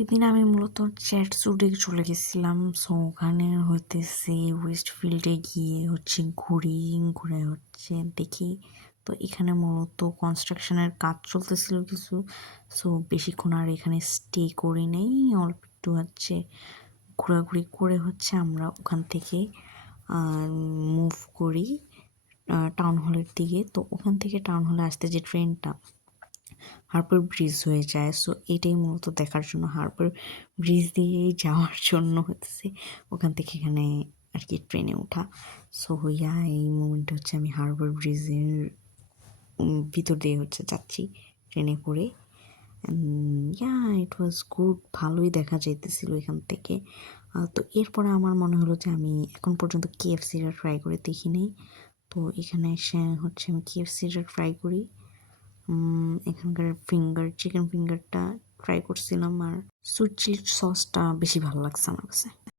এদিন আমি মূলত চ্যাটসুটে চলে গেছিলাম। সো ওখানে হইতেছে ওয়েস্ট ফিল্ডে গিয়ে ঘুরে দেখি। তো এখানে মূলত কনস্ট্রাকশনের কাজ চলতেছিল কিছু। সো বেশিক্ষণ আর এখানে স্টে করি নাই, অল্প একটু ঘোরাঘুরি করে আমরা ওখান থেকে মুভ করি টাউন হলের দিকে। তো ওখান থেকে টাউন হলে আসতে যে ট্রেনটা হারবার ব্রিজ হয়ে যায়, সো এটাই মূলত দেখার জন্য, হারবার ব্রিজ দিয়ে যাওয়ার জন্য হচ্ছে ওখান থেকে এখানে আর কি ট্রেনে ওঠা। সো এই মুমেন্টে আমি হারবার ব্রিজের ভিতর দিয়ে যাচ্ছি ট্রেনে করে। ইট ওয়াজ গুড, ভালোই দেখা যাইতেছিল এখান থেকে। তো এরপরে আমার মনে হলো যে আমি এখন পর্যন্ত কেএফসিটা ট্রাই করে দেখি নেই। তো এখানে এসে আমি কেএফসিটা ট্রাই করি। এখানকার চিকেন ফিঙ্গারটা ট্রাই করছিলাম, আর সুইট চিলি সসটা বেশি ভালো লাগছে আমার কাছে।